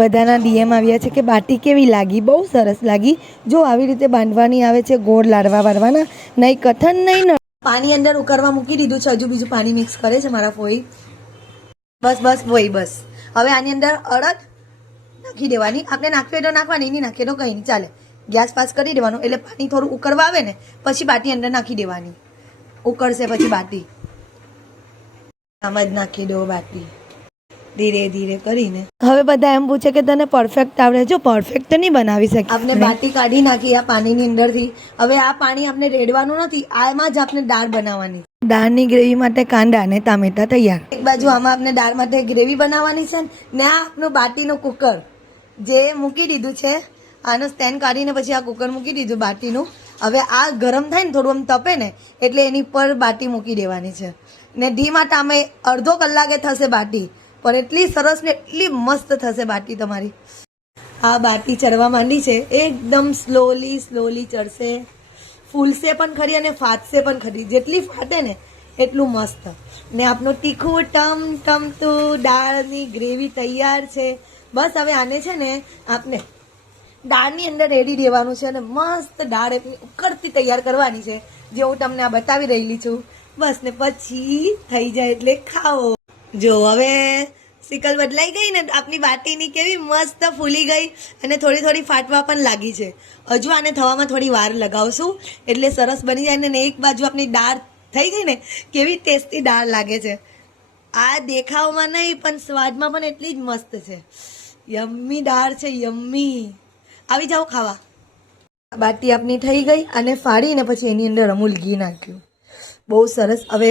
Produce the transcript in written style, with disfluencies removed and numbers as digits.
બધાના ડીએમ આવ્યા છે કે બાટી કેવી લાગી. બહુ સરસ લાગી. જો આવી રીતે બાંધવાની આવે છે, ગોળ લાડવા વાળવાના, નહીં કઠણ નહીં. પાણી અંદર ઉકળવા મૂકી દીધું છે. હજુ બીજું પાણી મિક્સ કરે છે મારા ફોઈ. બસ ફોઈ બસ. હવે આની અંદર અડદ નાખી દેવાની. આપણે નાખીએ તો નાખવાની, નહીં નાખીએ તો કંઈ નહીં ચાલે. ગેસ પાસ કરી દેવાનું એટલે પાણી થોડું ઉકળવા આવે ને પછી બાટી અંદર નાખી દેવાની. ઉકળશે પછી બાટી આમ જ નાખી દો બાટી ધીરે ધીરે કરીને. હવે બધા એમ પૂછે કે તને પરફેક્ટ આવડે. જો પરફેક્ટ નહીં બનાવી શકે. આપણે બાટી કાઢી નાખી આ પાણીની અંદરથી. હવે આ પાણી આપણે રેડવાનું નથી, આમાં જ આપણે દાળ બનાવવાની. દાળની ગ્રેવી માટે કાંદા અને ટામેટા તૈયાર. એક બાજુ આમાં આપણે દાળ માટે ગ્રેવી બનાવવાની છે ને આ આપણું બાટીનું કુકર જે મૂકી દીધું છે. આનું સ્ટેન્ડ કાઢીને પછી આ કુકર મૂકી દીધું બાટીનું. હવે આ ગરમ થાય ને થોડું આમ તપે ને એટલે એની પર બાટી મૂકી દેવાની છે ને ધીમા ટામે અડધો કલાકે થશે બાટી. પણ એટલી સરસ ને એટલી મસ્ત થશે બાટી તમારી. આ બાટી ચડવા માંડી છે. એકદમ સ્લોલી ચડશે. ફૂલશે પણ ખરી અને ફાટશે પણ ખરી. જેટલી ફાટે ને એટલું મસ્ત. ને આપણું તીખું ટમટમતું દાળની ગ્રેવી તૈયાર છે. બસ હવે આને છે ને આપણે દાળની અંદર રેડી દેવાનું છે અને મસ્ત દાળ ઉકળતી તૈયાર કરવાની છે જે હું તમને આ બતાવી રહેલી છું. બસ ને પછી થઈ જાય એટલે ખાઓ. જો હવે સિકલ બદલાઈ ગઈ ને આપણી બાટીની કેવી મસ્ત ફૂલી ગઈ અને થોડી ફાટવા પણ લાગી છે. હજુ આને થવામાં થોડી વાર લગાવશું એટલે સરસ બની જાય ને એક બાજુ આપણી દાળ થઈ ગઈ ને કેવી ટેસ્ટી દાળ લાગે છે. આ દેખાવમાં નહીં પણ સ્વાદમાં પણ એટલી જ મસ્ત છે. યમ્મી દાળ છે, યમ્મી. આવી જાઓ ખાવા. બાટી આપણી થઈ ગઈ અને ફાડીને પછી એની અંદર અમૂલ ઘી નાખ્યું. બહુ સરસ. હવે